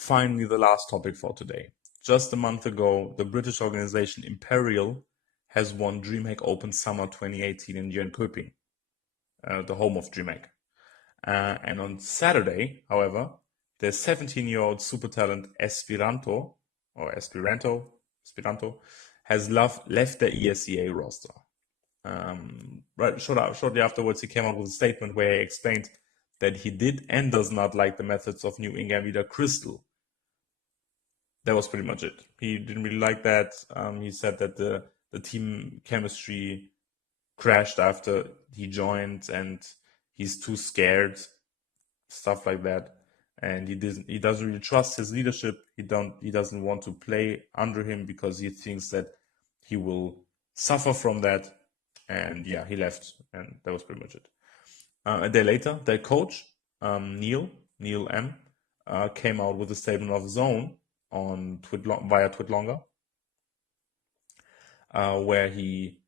finally the last topic for today. Just a month ago, the British organization Imperial has won DreamHack Open Summer 2018 in Jönköping, the home of DreamHack. And on Saturday, however, the 17-year-old super talent EspiranTo, has left the ESEA roster. Shortly afterwards, he came out with a statement where he explained that he did and does not like the methods of new in-game leader Crystal. That was pretty much it. He didn't really like that. He said that the team chemistry crashed after he joined, and he's too scared, stuff like that. And he doesn't really trust his leadership. He doesn't want to play under him because he thinks that he will suffer from that. And yeah, he left, and that was pretty much it. A day later, their coach, Neil M, came out with a statement of his own on via Twitlonger, where he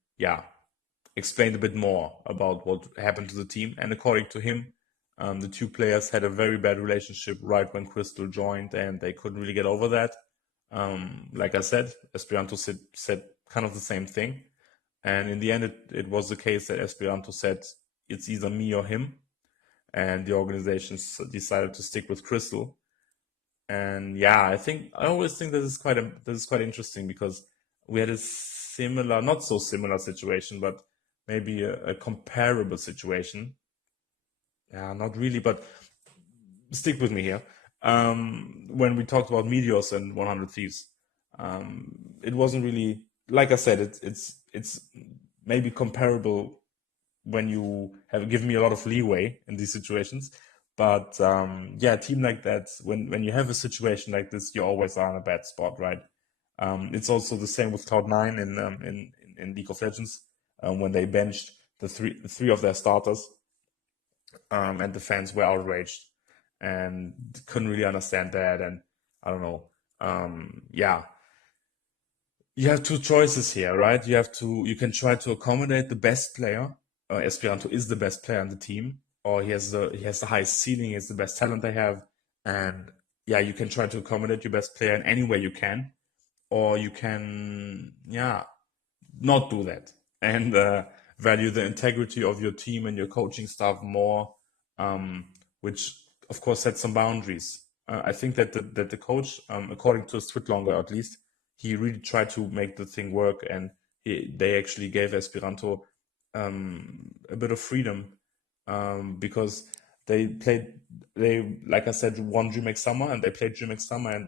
explained a bit more about what happened to the team. And according to him, the two players had a very bad relationship right when Crystal joined, and they couldn't really get over that. Like I said, EspiranTo said kind of the same thing. And in the end, it was the case that EspiranTo said it's either me or him. And the organization decided to stick with Crystal. And yeah, I always think this is quite interesting, because we had a similar, not so similar situation, but maybe a comparable situation. Yeah, not really, but stick with me here. When we talked about Meteors and 100 Thieves, it wasn't really, like I said, it's maybe comparable when you have given me a lot of leeway in these situations. But a team like that, when you have a situation like this, you always are in a bad spot, right? It's also the same with Cloud9 in League of Legends, when they benched the three of their starters, and the fans were outraged and couldn't really understand that. And I don't know. You have two choices here, right? You can try to accommodate the best player. EspiranTo is the best player on the team, or he has the highest ceiling, he has the best talent they have, and you can try to accommodate your best player in any way you can, or you can not do that and value the integrity of your team and your coaching staff more, which of course sets some boundaries. I think that the coach, according to Twitlonger at least, he really tried to make the thing work, and they actually gave EspiranTo a bit of freedom, because they like I said, won DreamHack Summer, and they played DreamHack Summer, and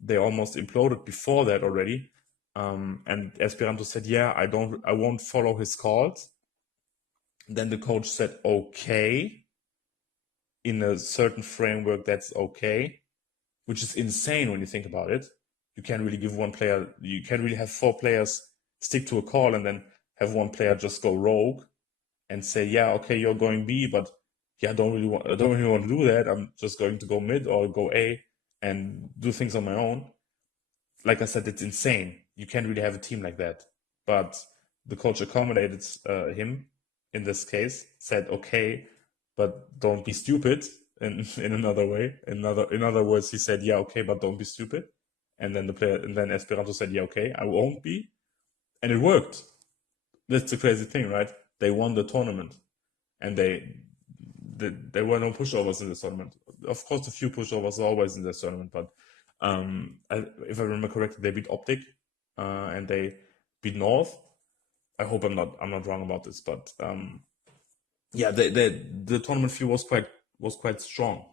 they almost imploded before that already. And EspiranTo said, I won't follow his calls. Then the coach said, okay, in a certain framework, that's okay, which is insane when you think about it. You can't really give one player, you can't really have four players stick to a call and then have one player just go rogue and say, okay, you're going B, but I don't really want to do that. I'm just going to go mid or go A and do things on my own. Like I said, it's insane. You can't really have a team like that. But the coach accommodated him in this case, said, okay, but don't be stupid in another way. In other words, he said, okay, but don't be stupid. And then EspiranTo said, okay, I won't be. And it worked. That's the crazy thing, right? They won the tournament, and there were no pushovers in the tournament. Of course, a few pushovers are always in the tournament, but if I remember correctly, they beat Optic, and they beat North. I hope I'm not wrong about this, but the tournament field was quite strong.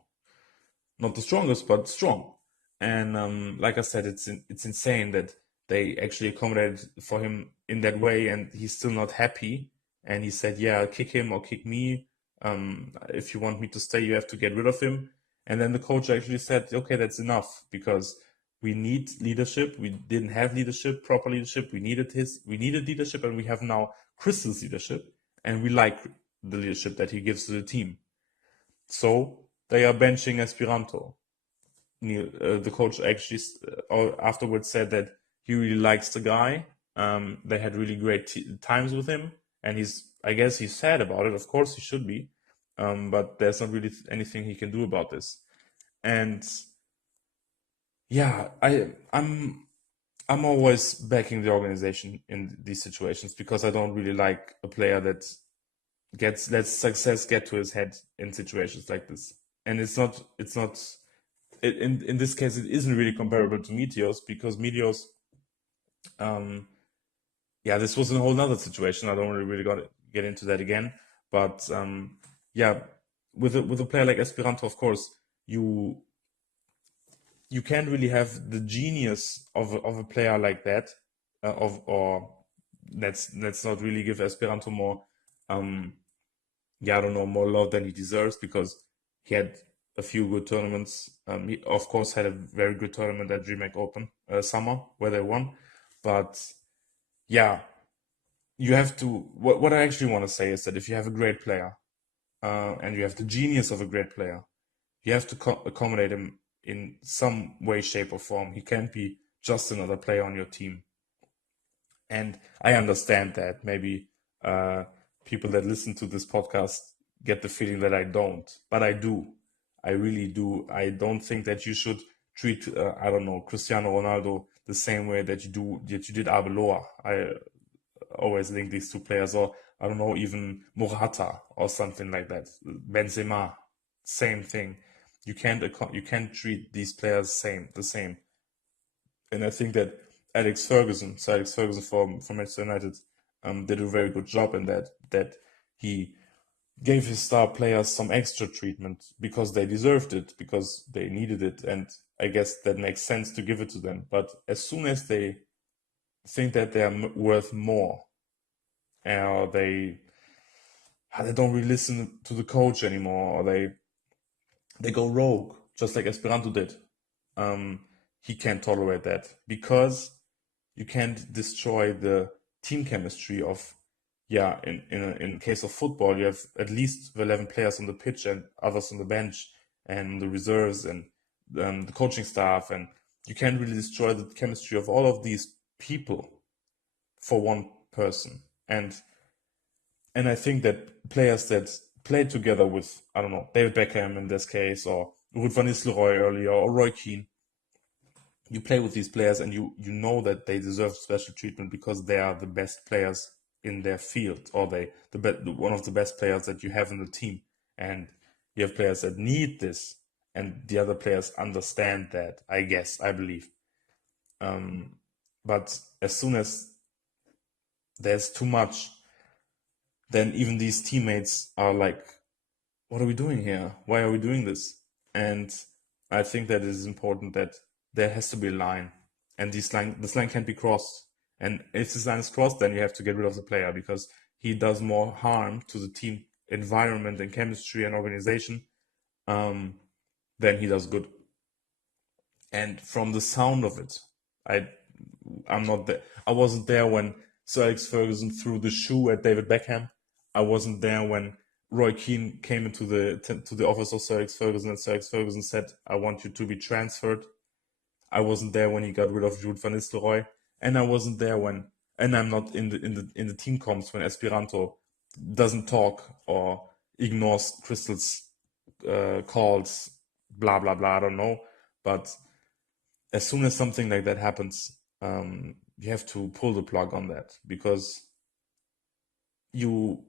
Not the strongest, but strong. And like I said, it's insane that they actually accommodated for him in that way, and he's still not happy. And he said, kick him or kick me. If you want me to stay, you have to get rid of him. And then the coach actually said, okay, that's enough, because we need leadership. We didn't have leadership, proper leadership. We needed leadership, and we have now Crystal's leadership, and we like the leadership that he gives to the team. So they are benching EspiranTo. The coach actually afterwards said that he really likes the guy. They had really great times with him, and I guess he's sad about it. Of course he should be, but there's not really anything he can do about this. And yeah, I'm always backing the organization in these situations because I don't really like a player that lets success get to his head in situations like this. And in this case it isn't really comparable to Meteos because Meteos, um yeah, this was a whole nother situation. I don't really got get into that again, but yeah, with a player like Esperanto, of course, you you can't really have the genius of a player like that, of or let's not really give Esperanto more, um, yeah, I don't know, more love than he deserves because he had a few good tournaments. He of course had a very good tournament at DreamHack Open summer where they won, but yeah, you have to. What I actually want to say is that if you have a great player and you have the genius of a great player, you have to accommodate him in some way, shape, or form. He can't be just another player on your team. And I understand that maybe uh, people that listen to this podcast get the feeling that I don't, but I do. I really do. I don't think that you should treat, I don't know, Cristiano Ronaldo the same way that you did Arbeloa. I always link these two players, or I don't know, even Morata or something like that. Benzema, same thing. You can't treat these players the same. And I think that Sir Alex Ferguson from Manchester United, did a very good job in that he gave his star players some extra treatment because they deserved it, because they needed it, and I guess that makes sense to give it to them. But as soon as they think that they are worth more, or they don't really listen to the coach anymore, or they go rogue, just like Esperanto did. Um, he can't tolerate that because you can't destroy the team chemistry of, yeah, in case of football you have at least 11 players on the pitch and others on the bench and the reserves and the coaching staff, and you can't really destroy the chemistry of all of these people for one person. And I think that players that played together with, I don't know, David Beckham in this case, or Ruud van Nistelrooy earlier, or Roy Keane, you play with these players and you know that they deserve special treatment because they are the best players in their field, or one of the best players that you have in the team. And you have players that need this, and the other players understand that, I guess, I believe. Um, but as soon as there's too much, then even these teammates are like, what are we doing here? Why are we doing this? And I think that it is important that there has to be a line, and this line can't be crossed. And if this line is crossed, then you have to get rid of the player because he does more harm to the team environment and chemistry and organization, um, than he does good. And from the sound of it, I I'm not there. I wasn't there when Sir Alex Ferguson threw the shoe at David Beckham. I wasn't there when Roy Keane came into to the office of Sir Alex Ferguson and Sir Alex Ferguson said, "I want you to be transferred." I wasn't there when he got rid of Ruud van Nistelrooy, and I wasn't there when, and I'm not in the team comms when Esperanto doesn't talk or ignores Crystal's calls, blah blah blah. I don't know, but as soon as something like that happens, you have to pull the plug on that because you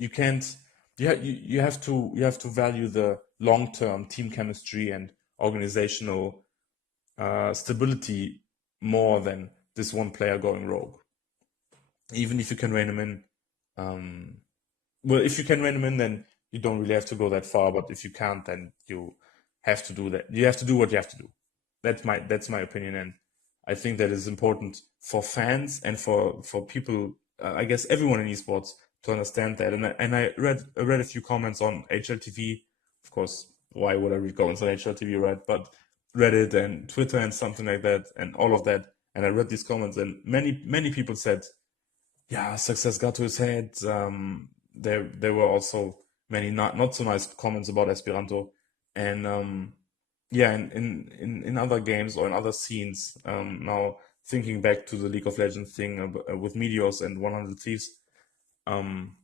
you can't you have to value the long term team chemistry and organizational stability more than this one player going rogue. Even if you can rein him in, um, well, if you can rein him in, then you don't really have to go that far. But if you can't, then you have to do that. You have to do what you have to do. That's my opinion, and I think that is important for fans and for people. I guess everyone in esports to understand that. And I read a few comments on HLTV. Of course, why would I read comments on HLTV, right? But Reddit and Twitter and something like that, and all of that. And I read these comments, and many people said, yeah, success got to his head. There were also many not so nice comments about Esperanto, and yeah, in other games or in other scenes. Now thinking back to the League of Legends thing with Meteors and 100 Thieves, um,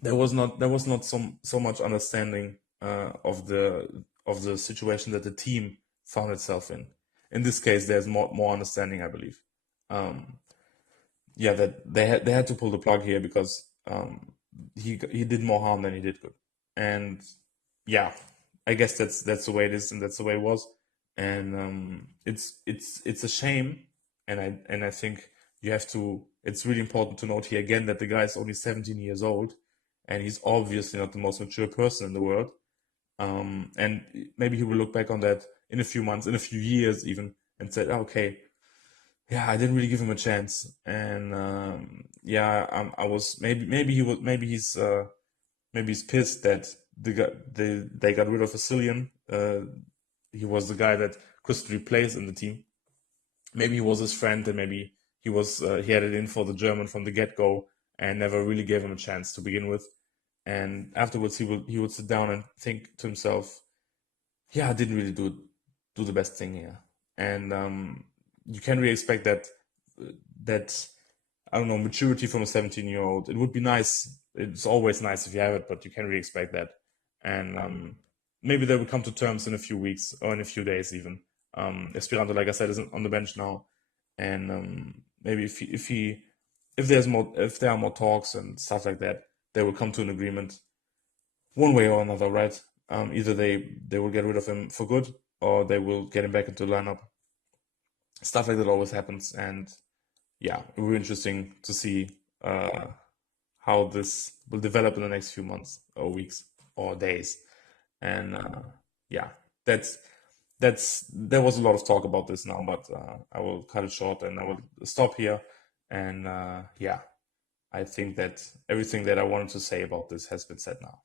there was not so much understanding of the situation that the team found itself in. In this case, there's more understanding, I believe. Yeah, that they had to pull the plug here because he did more harm than he did good, and yeah, I guess that's the way it is, and that's the way it was, and it's a shame, and I think you have to. It's really important to note here again that the guy is only 17 years old, and he's obviously not the most mature person in the world. And maybe he will look back on that in a few months, in a few years even, and said, okay, yeah, I didn't really give him a chance, and yeah, I was maybe he's pissed that they got rid of Vasilian. He was the guy that could replace in the team. Maybe he was his friend, and maybe he had it in for the German from the get go, and never really gave him a chance to begin with. And afterwards, he would sit down and think to himself, yeah, I didn't really do the best thing here, and you can really expect that I don't know, maturity from a 17-year-old. It would be nice. It's always nice if you have it, but you can't really expect that. And maybe they will come to terms in a few weeks or in a few days even. EspiranTo, like I said, isn't on the bench now, and maybe if there are more talks and stuff like that, they will come to an agreement one way or another, right? Either they will get rid of him for good, or they will get him back into the lineup. Stuff like that always happens, and yeah, it will be interesting to see how this will develop in the next few months or weeks or days. And yeah, there was a lot of talk about this now, but I will cut it short and I will stop here. And yeah, I think that everything that I wanted to say about this has been said now.